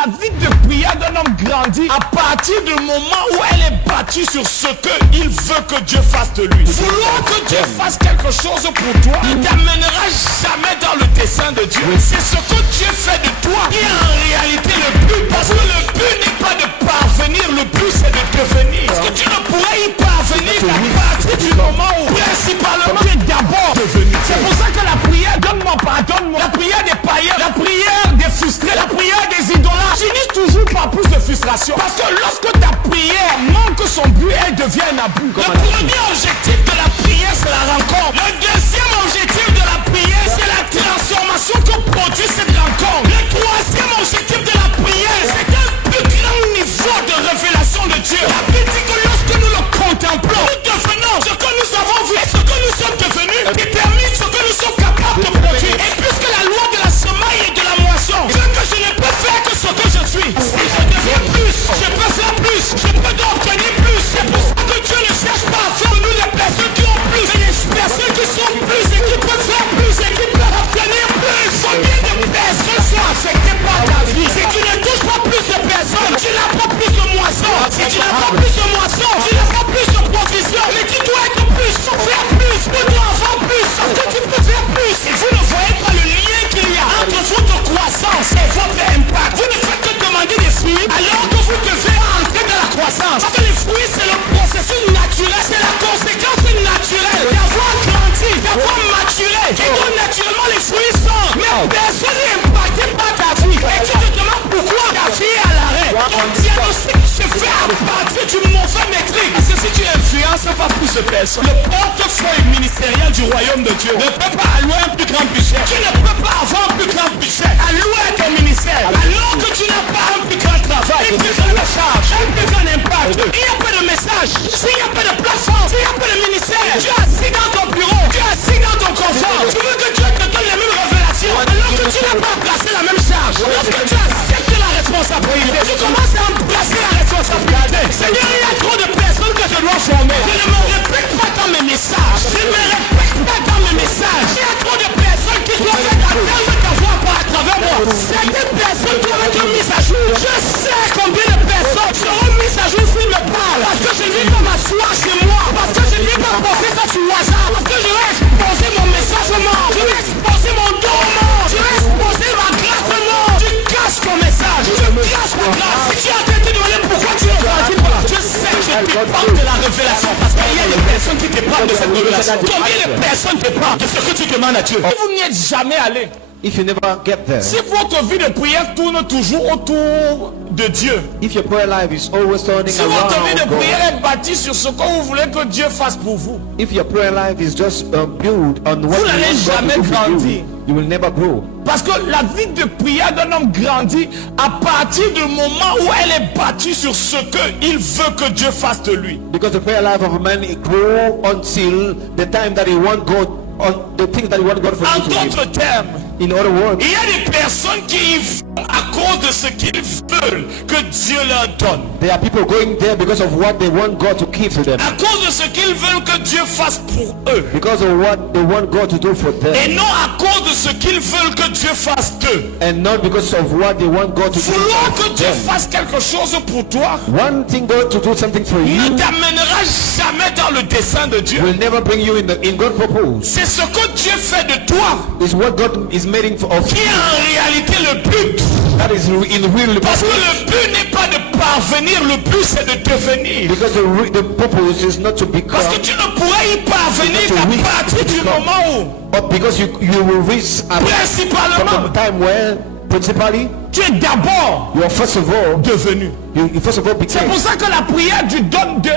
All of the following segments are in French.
la vie de prière d'un homme grandit à partir du moment où elle est bâtie sur ce qu'il veut que Dieu fasse de lui. Vouloir que Dieu fasse quelque chose pour toi ne t'amènera jamais dans le dessein de Dieu. C'est ce que Dieu fait de toi qui est en réalité le but. Parce que le but n'est pas de parvenir, le but c'est de devenir. Parce que tu ne pourrais y parvenir qu'à partir du moment où principalement tu es d'abord devenu. C'est pour ça que la prière, donne-moi, pardonne-moi, la prière des païens, la prière des frustrés, la prière des idolâtres finit toujours par plus de frustration. Parce que lorsque ta prière manque son but, elle devient un abus. Le premier objectif de la prière, c'est la rencontre. Le deuxième objectif de la prière, c'est la transformation que produit cette rencontre. Le troisième objectif de la prière, c'est un plus grand niveau de révélation de Dieu. La Bible dit que lorsque nous le contemplons, nous devenons ce que nous avons vu et ce que nous sommes devenus, détermine ce que nous sommes capables de produire. Et puisque la loi de la semaille et de la moisson veut que je ne peux faire que ce que je suis, si je deviens plus, je peux faire plus, je peux obtenir plus. C'est pour ça que Dieu ne cherche pas à faire de nous des personnes qui ont plus, mais des personnes qui sont plus et qui peuvent faire plus et qui peuvent obtenir plus. Combien de personnes sont affectées par ta vie? Si tu ne touches pas plus de personnes, tu n'as pas plus de moisson. Si tu n'as pas plus de moisson, tu n'as pas plus de provision. Mais tu dois être plus, faire plus, tu dois avoir plus, parce que tu peux faire plus. Et vous ne voyez pas le lien qu'il y a entre votre croissance et votre impact. Vous ne faites que demander des fruits alors que vous devez entrer dans la croissance. Parce que les fruits, c'est le processus naturel, c'est la conséquence naturelle d'avoir grandi, d'avoir maturé. Et donc naturellement les fruits sont. Mais personne n'est impacté par ta vie. Et tu te demandes pourquoi ta vie est à l'arrêt. Ton diagnostic se fait à partir du mauvais métrique. Parce que si tu influences pas plus de personnes, le portefeuille ministériel du royaume de Dieu ne peut pas allouer un plus grand budget. Tu ne peux pas avoir un plus grand budget. Allouer ton ministère. Alors que tu n'as pas un plus grand travail, une plus grande charge, un plus grand impact. Il n'y a pas de message. S'il n'y a pas de plateforme, s'il n'y a pas de ministère, tu es assis dans ton bureau, tu es assis dans ton confort. Tu veux que Dieu te donne les mêmes révélations alors que tu n'as pas placé la même charge. Lorsque tu acceptes la responsabilité, tu commences à embrasser la responsabilité. Seigneur, il y a trop de personnes que je dois former. Je ne me répète pas dans mes messages. Je ne me répète pas dans mes messages. Il y a trop de personnes qui doivent attendre ta voix à travers moi. Certaines personnes doivent être mises à jour. Je sais combien de personnes seront mises à jour s'ils me parlent. Parce que je ne vais pas m'asseoir chez moi. Parce que je ne vais pas poser ça sur WhatsApp. Parce que je vais exposer mon message au monde. Je vais exposer mon don au monde. Je vais exposer ma grâce au monde. Tu casses ton message. Tu casses ta grâce. Si tu as été demandé pourquoi tu es grandi, je sais que je dépends de la révélation. Parce qu'il y a des personnes qui dépendent de cette révélation. Combien de personnes dépendent de ce que tu demandes à Dieu? Et vous n'y êtes jamais allé. If you never get there, Si votre vie de prière tourne toujours autour de Dieu, if your prayer life is always turning si votre vie de around prière God, est bâtie sur ce que vous voulez que Dieu fasse pour vous, if your prayer life is just built on what Vous you n'allez want God jamais to do for grandir. you, you will never grow. parce que la vie de prière d'un homme grandit à partir du moment où elle est bâtie sur ce qu'il veut que Dieu fasse de lui. Because the prayer life of a man it grow until the time that he want God on the things that he want God for En him to do. d'autres termes, In other words, il y a des personnes qui y vont à cause de ce qu'ils veulent que Dieu leur donne. there are people going there because of what they want God to give to them, À cause de ce qu'ils veulent que Dieu fasse pour eux. because of what they want God to do for them, Et non à cause de ce qu'ils veulent que Dieu fasse d'eux. and not because of what they want God to do Vouloir for que Dieu them. fasse quelque chose pour toi Wanting God to do something for ne you t'amènera jamais dans le dessein de Dieu. will never bring you in God's purpose. C'est ce que Dieu fait de toi Is what God is making of qui you. est en réalité le but. That is in real Parce que purpose. le but n'est pas de parvenir, le but c'est de devenir. Because the purpose is not to Parce que become, tu ne pourrais y parvenir qu'à partir du moment où, but because you will reach from principalement, the time where principally tu es d'abord you are first of all devenu. you first of all C'est became. pour ça que la prière du donne de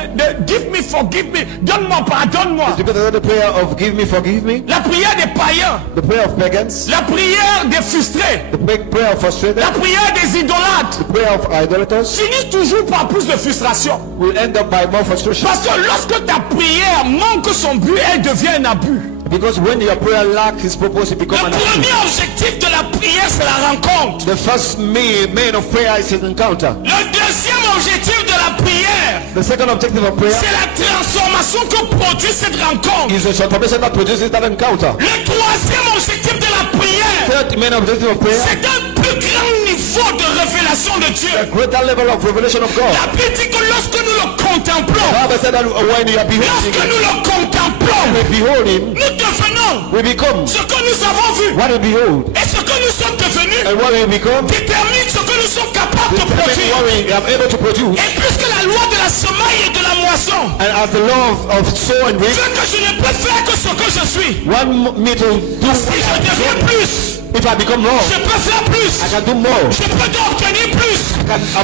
give me, forgive me, donne-moi, pardonne-moi. Because of the prayer of give me, forgive me, La prière des païens, the prayer of pagans, la prière des frustrés, the prayer of frustrated, la prière des idolâtres the prayer of idolaters finissent toujours par plus de frustration. will end up by more frustration. Parce que lorsque ta prière manque son but, elle devient un abus. Because when your prayer lacks his purpose, it Le becomes an premier abuse. objectif de la prière, c'est la rencontre. The first main of prayer is an encounter. Le deuxième objectif de la prière, The second objective of prayer c'est la transformation que produit cette rencontre. is the transformation that produces that encounter. Le troisième objectif de la prière, Third main objective of prayer c'est un plus grand niveau de révélation de Dieu. A greater level of revelation of God. La Bible dit que lorsque nous le contemplons, Bible said that when you are beholding lorsque him, nous le contemplons, we behold him, nous devenons we become ce que nous avons vu. what we behold. Et ce que nous sommes devenus And what we become détermine ce que nous sommes capables de determines produire. what we are able to produce. Et puisque la loi de la semaille et de la moisson And as the law of sow and reap, veut que je ne peux faire que ce que je suis. want me to do Si je deviens plus, if I become more, je peux faire plus. I can do more. Je peux obtenir plus.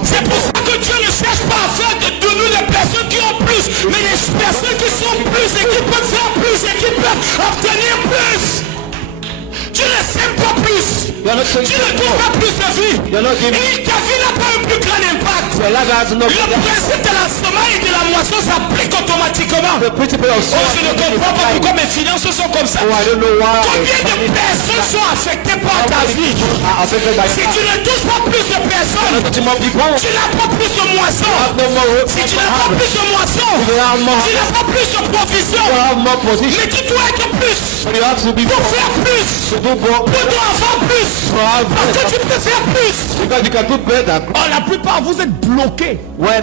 C'est pour ça que Dieu ne cherche pas à faire de nous des personnes qui ont plus, mais des personnes qui sont plus et qui peuvent faire plus et qui peuvent obtenir plus. Tu ne sèmes pas plus. You are not saying Tu ne trouves pas plus de vie. You're not giving- Et ta vie n'a pas un plus grand impact. Your life has no Le principe de la semaille et de la moisson s'applique automatiquement. the principle of sow Oh, je ne and reap is comprends pas pourquoi applied. mes finances sont comme ça. Oh, I don't know why. Combien de personnes sont affectées par ta vie? Are affected by Si tu ne touches pas plus de personnes, touching more people. tu n'as pas plus de moisson. Have no more Si tu n'as pas plus de moisson, You have more. tu n'as pas plus de provision. You have more position. Mais tu dois être plus But you have to be pour more. faire plus. To do more. Pour dois avoir plus. have Parce que better. tu peux faire plus. Because you can do better. Oh, la plupart, vous êtes bloqués. Where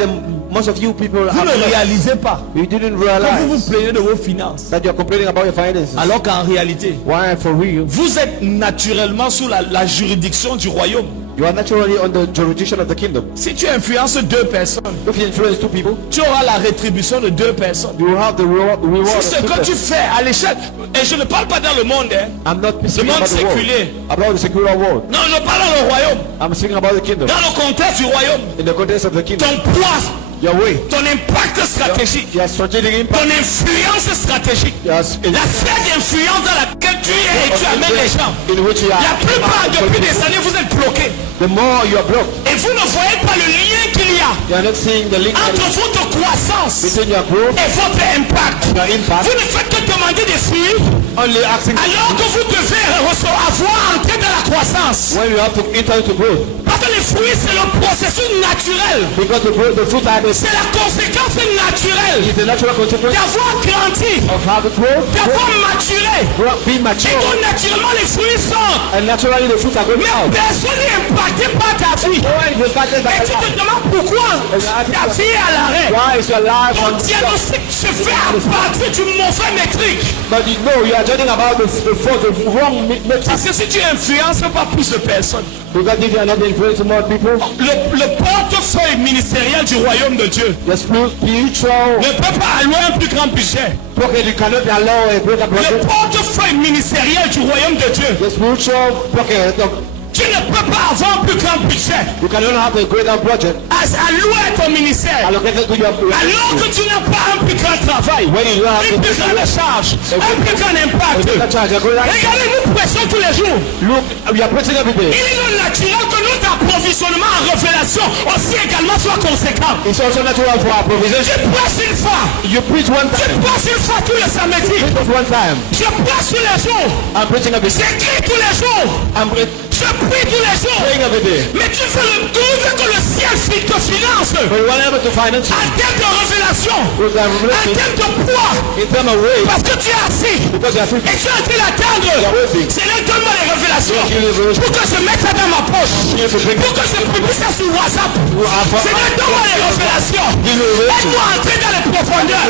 most of you people Vous have ne réalisez pas. you didn't Quand vous realize vous plaignez de vos finances. that you're complaining about your finances. Alors qu'en réalité, Why for real? vous êtes naturellement sous la juridiction du royaume. You are naturally on the jurisdiction of the kingdom. Si tu influences 2 personnes, If you influence 2 people, tu auras la rétribution de 2 personnes. you will have the reward Si of ce 2 que tu persons. fais à l'échelle, et je ne parle pas dans le monde, hein. I'm not speaking monde about the world. séculier. About the secular world. Non, je parle dans le royaume. I'm speaking about the kingdom. Dans le contexte du royaume, In the context of the kingdom. ton poids, Your way. ton impact stratégique, Your strategic impact. ton influence stratégique, Your la sphère d'influence dans laquelle tu es et tu amènes les gens. in which you La are. plupart depuis des années, vous êtes bloqués. The more you are blocked, Et vous ne voyez pas le lien qu'il y a you are not seeing the link entre votre croissance between your growth et votre impact. and your impact. Vous ne faites que demander des fruits Only asking alors que vous devez avoir entré dans la croissance. when you have to enter into growth. Parce que les fruits, c'est le processus naturel. Because the fruit are the C'est la conséquence naturelle is the natural consequence d'avoir grandi, of how to grow, d'avoir maturé. be Et mature, donc naturellement les fruits sortent. and naturally the fruits are going Mais out. personne n'est impacté par ta vie. No one is impacted by Et tu your te life. demandes pourquoi ta vie est à l'arrêt. Why is your life Ton on stop? diagnostic se fait à partir du mauvais métrique. But you know you are judging about the fault, the wrong metrics. Parce que si tu influences pas plus de personnes, Because if you are not influencing more people, le portefeuille ministériel du royaume de Dieu the spiritual ne peut pas allouer un plus grand budget. pocket, you cannot allow a greater Le project. portefeuille ministériel du royaume de Dieu, The spiritual pocket of tu ne peux pas avoir un plus grand budget you cannot have a greater project à allouer à ton ministère allocated to your alors que tu n'as pas un plus grand travail, when you don't have une plus grande charge, un plus grand impact. a charge, a greater. Regardez, nous prêchons tous les jours. Look, we are preaching every day. Il est naturel que notre approvisionnement en révélation aussi également soit conséquent. It's also natural for our Je provision. prêche une fois, You preach one je time, prêche une fois tous les samedis, preach one time. je prêche tous les jours, I'm preaching every day. j'écris tous les jours, I'm je prie tous les jours. praying every day. Mais tu veux que le ciel te finance But you are able to finance en termes de révélation, with the en revelation termes de poids, in terms of weight parce que tu es assis because you are free. et tu es en train d'attendre. waiting. Seigneur, donne-moi les révélations Give you the revelation. pour que je mette ça dans ma poche, Give you the pour que je publie ça sur WhatsApp. revelation. Seigneur, donne-moi les révélations. Give you the revelation. Aide-moi à entrer dans les profondeurs.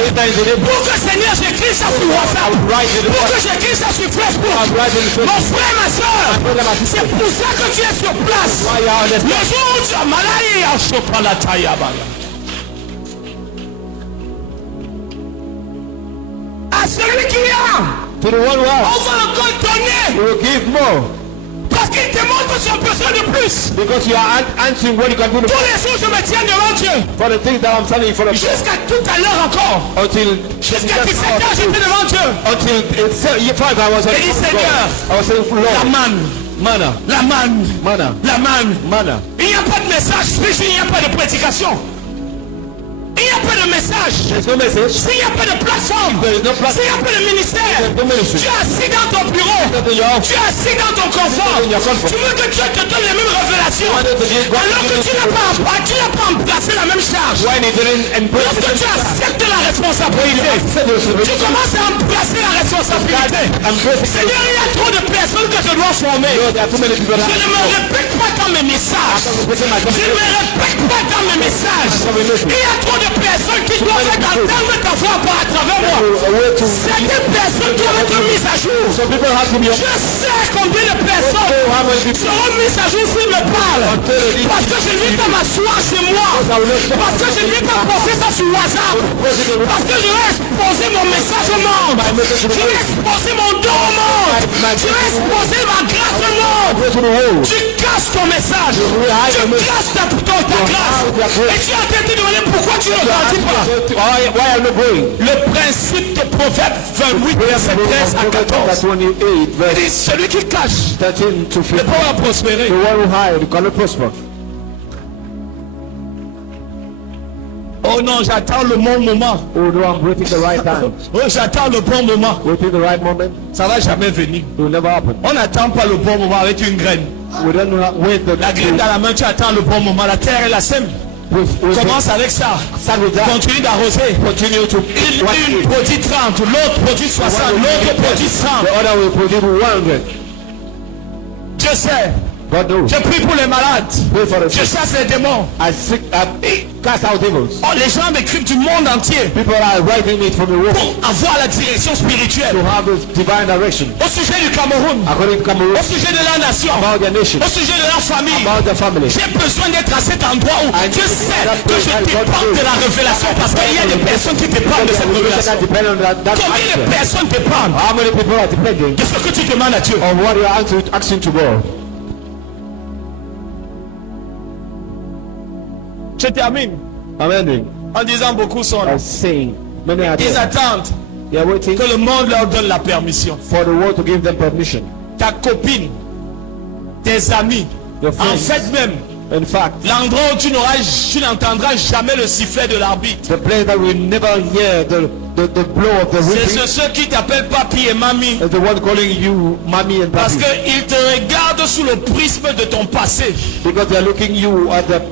Pour que Seigneur, j'écris ça sur WhatsApp. Pour que j'écris ça sur Facebook. Mon frère, ma soeur, c'est pour ça que tu es sur place. Le jour où tu as malade, il y a un chocolat taillabaya. À celui qui a, To the one who on has, va encore donner. you will give more Parce qu'il te montre son besoin de plus. because you are answering what you can do Tous les jours, je me tiens devant Dieu. for the things that I'm standing in front of you. Jusqu'à tout à l'heure encore. Until Jusqu'à 17 heures, j'étais devant Dieu. until it's 5 I was Et dit, Seigneur, I was saying la Lord, manne, manna, la manne, manna, la manne. manna. Il n'y a pas de message spirituel, il n'y a pas de prédication. Il n'y a pas de message. There's no message. S'il n'y a pas de plateforme, There is no platform. s'il n'y a pas de ministère, There's no ministry. tu es assis dans ton bureau, In your tu es assis dans ton confort, In your comfort. tu veux que Dieu te donne les mêmes révélations, wanted to give God alors que tu n'as pas embrassé la même charge. charge, when he didn't embrace lorsque tu acceptes la responsabilité, tu commences à embrasser la responsabilité. Seigneur, il y a trop de personnes que je dois former. Je ne me répète pas dans mes messages. Je ne me répète pas dans mes messages. Il y a trop de personnes qui doivent entendre ta voix à travers moi. Certaines personnes doivent être mises à jour. Je sais combien de personnes seront mises à jour s'ils me parlent. Parce que je ne vais pas m'asseoir chez moi. Parce que je ne vais pas poster ça sur WhatsApp. Parce que je vais exposer mon message au monde. Je vais exposer mon don au monde. Je vais exposer ma grâce au monde. Tu casses ton message. Tu casses ta grâce. Et tu as en train de te demander pourquoi tu ne grandis pas. Le principe de Proverbe 28, verset 13 à 14. Il dit, celui qui cache ne pourra prospérer. Oh non, j'attends le bon moment. Oh no, I'm waiting the right time. Oh, j'attends le bon moment. Waiting the right moment. Ça va jamais venir. It will never happen. On n'attend pas le bon moment avec une graine. We don't wait the La graine dans la main, tu attends le bon moment. La terre est la sème. Commence avec ça. Continue d'arroser. Une produit 30, l'autre produit 60, l'autre produit 100. The other will produce 100. Je sais. God knows. Je prie pour les malades. Je chasse les démons. I cast out devils. Oh, les gens m'écrivent du monde entier People are writing it from the world pour avoir la direction spirituelle. to have a divine direction. Au sujet du Cameroun, According to Cameroon, au sujet de la nation, about their nation, au sujet de leur famille. about their family. J'ai besoin d'être à cet endroit où je sais que je dépends de la révélation parce qu'il y a des personnes qui dépendent de cette révélation. Depend on that Combien de action. personnes dépendent How many people are depending de ce que tu demandes à Dieu? on what you are asking to God? Je termine Amen. en disant beaucoup sont là. I'm saying many are Ils there. attendent They are waiting que le monde leur donne la permission. for the world to give them permission. Ta copine, tes amis, Your en friends. fait même, In fact, l'endroit où tu n'entendras jamais le sifflet de l'arbitre. the place that will never hear the blow of the C'est whipping ceux qui t'appellent papi et mamie. is the one calling you mommy and Parce papi. qu'ils te regardent sous le prisme de ton passé. Because they are looking you at the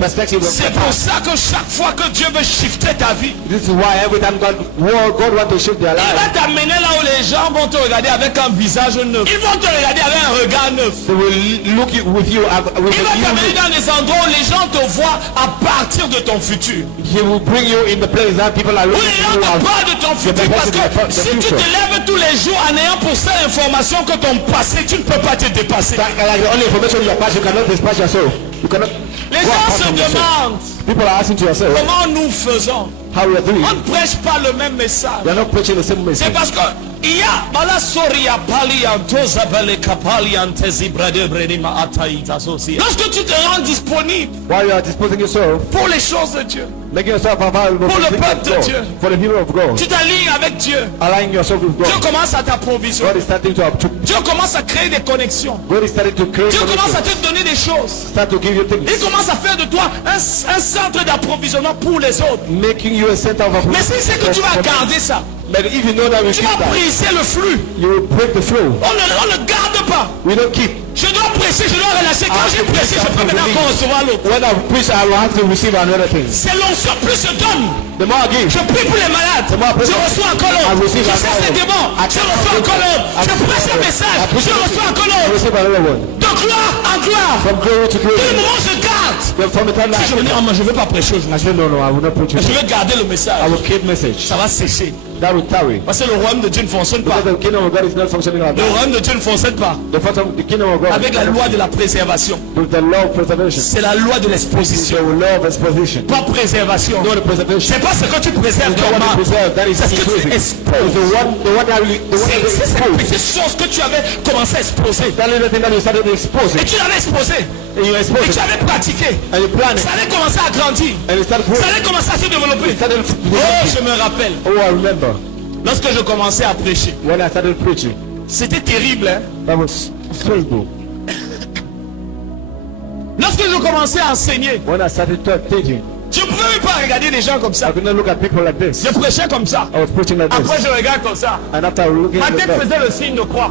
perspective of C'est the pour past. ça que chaque fois que Dieu veut shifter ta vie, This is why every time God wants to shift their il life, va t'amener là où les gens vont te regarder avec un visage neuf. Ils vont te regarder avec un regard neuf. they will look with you with Il va t'amener you. dans des endroits où les gens te voient à partir de ton futur. He will bring you in the place that people are Où looking les gens to te you parlent de ton futur. Parce que si tu te lèves tous les jours en ayant pour seule information que ton passé, tu ne peux pas te dépasser. like the only information in your past, you cannot dispatch yourself. You cannot Les go gens apart se from yourself. demandent People are asking to yourself comment nous faisons. how we are doing. On ne prêche pas le même message. They are not preaching the same C'est message. parce que il y a Balasoria Paliantosa Bele Capaliantesi Brade Brenima Ataïta Sosia. Lorsque tu te rends disponible While you are disposing yourself, pour les choses de Dieu, making yourself available Pour for le the things peuple of de Dieu. God, for the people of God, tu t'alignes avec Dieu. aligning yourself with Dieu God. commence à t'approvisionner. God is starting to Dieu commence à créer des connexions. God is starting to create Dieu commence à connections. te donner des choses. Start to give you things, Il commence à faire de toi un centre d'approvisionnement pour les autres. making you a center of Mais si c'est que tu vas garder ça, But if you know that we tu keep vas that, briser le flux. you will break the flow. On ne garde pas. We don't keep. Je dois prêcher, je dois relâcher. Quand j'ai prêché, je peux maintenant encore recevoir l'autre. When I preach, I will have to receive another thing. C'est l'onction, plus je donne. The more I give, Je prie pour les malades. Je reçois encore I l'autre. receive Je chasse les démons. Je reçois encore l'autre. Je prêche un message. Je reçois encore I l'autre. receive another one. De gloire en gloire. From glory to Tout le glory. moment, je garde. Then from the time that Si je me dis, oh, moi, je ne veux pas prêcher aujourd'hui. I said, no, I will not preach Je it. veux garder le I message. will keep message. Ça va sécher. That will carry. Parce que le royaume de Dieu ne fonctionne pas. Because the kingdom of God is not functioning like Le that. royaume de Dieu ne fonctionne pas The kingdom of God avec la loi de la préservation. with the law of preservation. C'est la loi de The l'exposition. law of exposition. Pas préservation. No, the preservation. C'est pas ce que tu préserves The one toi-même. you preserve, that is C'est ce que tu inclusive. exposes. It's the one that you C'est cette expose. petite chose que tu avais commencé à exposer. That little thing that you started Et exposing. tu l'avais exposé. And you Et expose tu it. avais pratiqué. And you plan it. Ça allait commencer à grandir. And you start Ça growing. allait commencer à se développer. Started Oh, je me rappelle. Oh, I remember Lorsque je commençais à prêcher. when I started preaching. C'était terrible, hein. That was terrible. Lorsque je commençais à enseigner. When I started teaching, Je ne pouvais pas regarder des gens comme ça. I could not look at people like this. Je prêchais comme ça. I was preaching like Après, this. je regarde comme ça. And after looking Ma at tête them, faisait le signe de croix.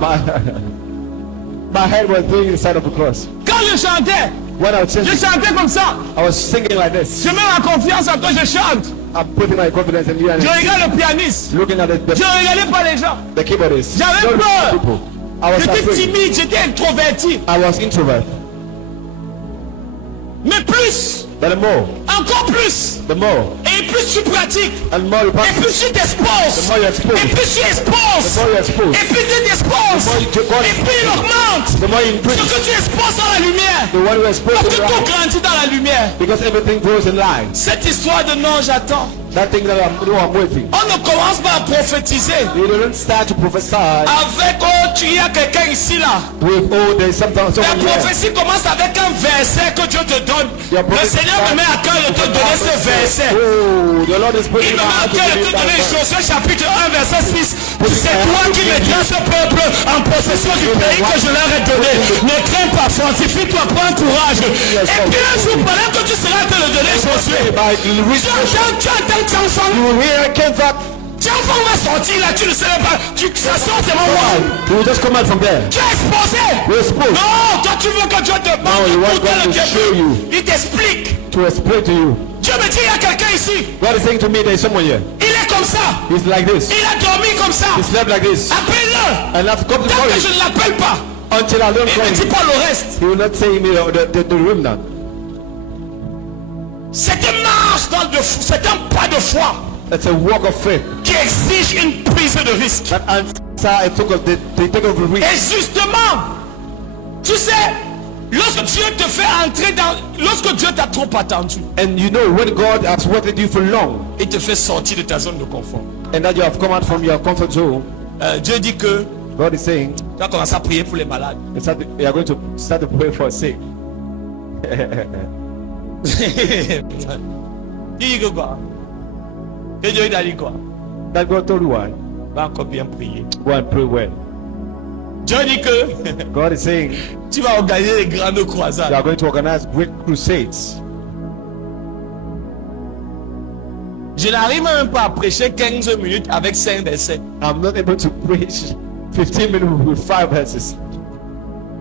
my head was doing the sign of the cross. Quand je chantais, When I was Je changing, chantais comme ça. I was singing like this. Je mets ma confiance en toi, je chante. I'm putting my confidence in you and Je regarde le pianiste. looking at Je ne regardais pas les gens. the keyboardist. J'avais Don't peur. look at people. I was J'étais afraid. timide, j'étais introverti. I was introvert. Mais plus, But the more, encore plus. Et plus tu pratiques. and more you Et practice, plus tu t'exposes. the more you expose. Et plus tu exposes. The more you expose. Et plus tu t'exposes. The more you go- Et plus il augmente. the more you Ce increase. que tu exposes dans la lumière. The one who exposes Parce que in tout light. grandit dans la lumière. Because everything grows in light. Cette histoire de non, j'attends. That thing that I'm waiting. On ne commence pas à prophétiser You don't start to prophesy avec il y a quelqu'un ici là. with, oh, there's someone La here. prophétie commence avec un verset que Dieu te donne. Your Le prophecy Seigneur me met à cœur de te donner ce verset. Oh, the Lord is Il putting me met à out cœur de te donner Josué chapitre 1 verset 6. C'est toi qui mettras ce peuple en possession du pays que je leur ai donné. Ne crains pas, fortifie-toi, prends courage. Et puis un jour, pendant que tu seras en train de donner Josué, tu entends Tchanfang. You hear Kenzak? Tchanfang va sortir là, tu ne sais même pas. Ça sort, c'est mon roi. He will just come out from there. Tu es exposé. You're exposed. Non, toi tu veux que Dieu te No, parle you want pour God le to show début. you. Il t'explique. To explain to you. Dieu me dit, il y a quelqu'un ici. God is saying to me, there is someone here. Il est comme ça. He's like this. Il a dormi comme ça. He slept like this. Appelle-le. And I've come to Tant call que him je ne l'appelle pas, until I don't il call ne dit him. pas le reste. He will not say me the room now. C'est une marche c'est un pas de foi It's a walk of faith. qui exige une prise de risque. That answer I took of the take of the risk. Et justement, tu sais, lorsque Dieu te fait entrer lorsque Dieu t'a trop attendu, And you know when God has worked with you for long, il te fait sortir de ta zone de confort. and that you have come out from your comfort zone, Dieu dit que God is saying, tu vas commencer à prier pour les malades. you are going to start to pray for sick. Il dit que quoi? Que Dieu t'a dit quoi? That God told you why. Va encore bien prier. Go and pray well. Dieu dit que God is saying, tu vas organiser les grandes you croisades. are going to organize great crusades. Je n'arrive même pas à prêcher 15 minutes avec 5 versets. I'm not able to preach 15 minutes with 5 verses.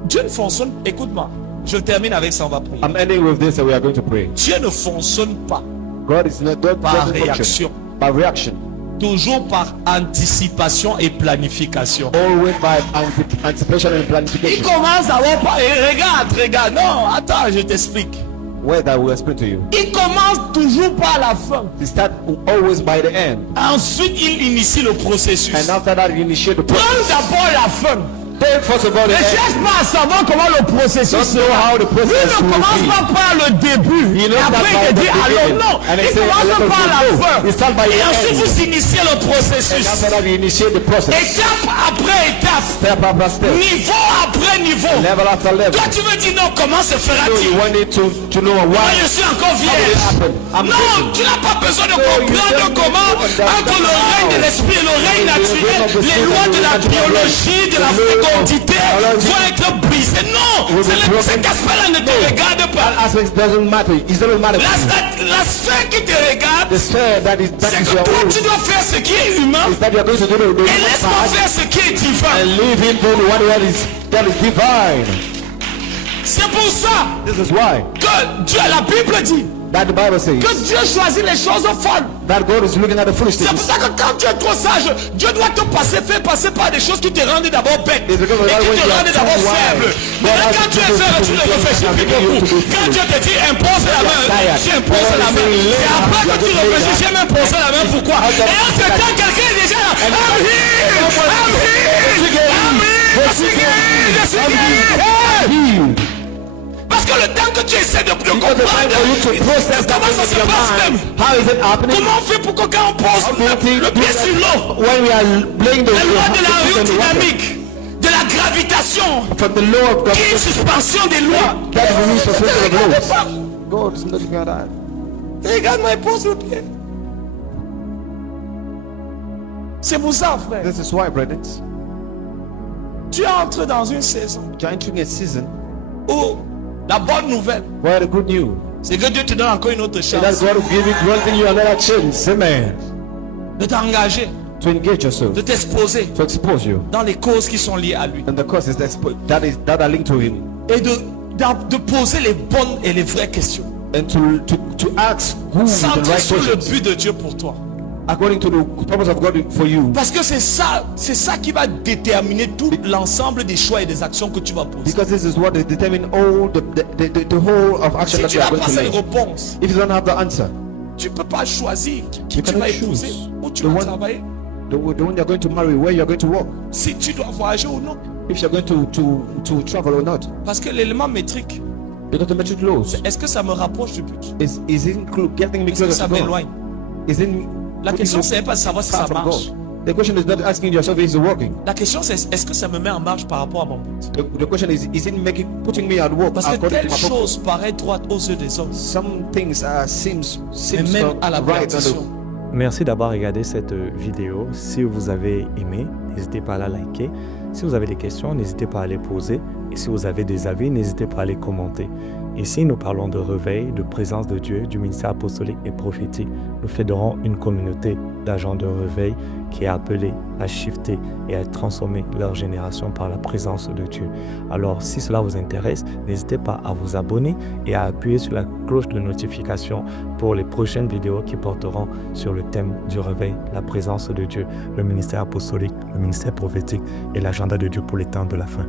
Dieu ne fonctionne, écoute-moi, je termine avec ça, on va prier. I'm ending with this and we are going to pray. Dieu ne fonctionne pas God is not God par doesn't function réaction, by reaction. toujours par anticipation et planification. Always by anticipation and Il planification. commence à avoir pas, et regarde, non, attends, je t'explique. Where that will explain to you. Il commence toujours par la fin. He start always by the end. Ensuite, il initie le processus. And after that, you initiate the Prends process. d'abord la fin. Then first of all, Ne the end. cherche pas à savoir comment le processus Don't know sera. how the Lui process ne will commence be. pas par le début. He Et knows après, that il te by the dit alors beginning. non. And he Il says, commence let us par la go. fin. He start by the Et ensuite, end. vous initiez le And processus. after that, you initiate the process. Étape après étape. Step after step. Niveau après niveau. Level after level. Toi, tu me dis non, comment se So you fera-t-il? want it to know Moi, why je suis encore how will it vierge. happen. I'm Non, thinking. tu n'as pas besoin de No, you comprendre don't comment need to understand entre le règne de how. l'esprit et le règne The naturel, règne of the les spirit lois and de the la natural biologie, de la the law of fécondité biology. vont être brisées. Non, Will be broken. cet aspect-là ne te regarde pas. aspects doesn't matter. It doesn't matter. La sphère qui te regarde, The sphere that is c'est que your toi, own tu dois faire ce qui est humain is that you are going to do the et laisse-moi part faire ce qui est divin. and leave him do what that is divine. C'est pour ça This is why que Dieu, la Bible dit that the Bible says que Dieu choisit les choses folles. that God is looking at the foolish C'est pour things. ça que quand tu es trop sage, Dieu doit te faire passer par des choses qui te rendent d'abord bête et It's because of qui that when te you are rendent d'abord too faible. wise, Mais God has quand to tu es do faible, tu ne things réfléchis and plus bring you to beaucoup. be Quand foolish. Dieu te dit impose la main, tired. tu imposes God la is main. saying, Et après que tu you are réfléchis, just j'ai même posé la main. Pourquoi? Et entre temps, quelqu'un est déjà là. I'm healed, I'm healed, je suis guéri, je suis guéri. Parce que le temps que tu essaies de Because the time for you to comprendre, process that comment ça in se your passe même? mind. How is it happening? Comment on fait pour que quand on pose le pied sur l'eau, When we are playing the la loi de la the water, aérodynamique, de la gravitation, from the law of qui est une God, suspension des lois. that is the suspension of Regarde laws. pas. God is looking at that. Regarde-moi, il pose le pied. C'est pour ça, frère. This is why, brethren, Tu entres dans une saison you're entering a season où la bonne nouvelle, where the good news c'est que Dieu te donne encore une autre is that chance God is granting you another chance, amen, de t'engager, to engage yourself, de t'exposer to expose you, dans les causes qui sont liées à lui and the causes that are linked to Him, et de poser les bonnes et les vraies questions. And to ask who is the Centré right sur le questions but de Dieu pour toi. according to the purpose of God for you. Parce que c'est ça qui va déterminer tout l'ensemble des choix et des actions que tu vas poser. Because this is what determines all the whole of action Si that tu you n'as are going pas to cette make. réponse, If you don't have the answer, tu ne peux pas choisir qui You tu cannot vas épouser, choose où tu the vas one- travailler, the one you're going to marry, where you're going to work, si tu dois voyager ou non. if you're going to travel or not. Parce que l'élément métrique, Because the metric laws est-ce que ça me rapproche du but? is getting me Est-ce que closer ça to God. m'éloigne? Is in La putting question, me c'est pas de savoir si far ça from marche. God. The question is not asking yourself, is it working? La question, c'est est-ce que ça me met en marche par rapport à mon but? The question is it putting me at work Parce que according telle to my purpose? chose paraît droite aux yeux des hommes, Some things seems mais même à la right perdition. Merci d'avoir regardé cette vidéo. Si vous avez aimé, n'hésitez pas à la liker. Si vous avez des questions, n'hésitez pas à les poser. Et si vous avez des avis, n'hésitez pas à les commenter. Ici, nous parlons de réveil, de présence de Dieu, du ministère apostolique et prophétique. Nous fédérons une communauté d'agents de réveil qui est appelée à shifter et à transformer leur génération par la présence de Dieu. Alors, si cela vous intéresse, n'hésitez pas à vous abonner et à appuyer sur la cloche de notification pour les prochaines vidéos qui porteront sur le thème du réveil, la présence de Dieu, le ministère apostolique, le ministère prophétique et l'agenda de Dieu pour les temps de la fin.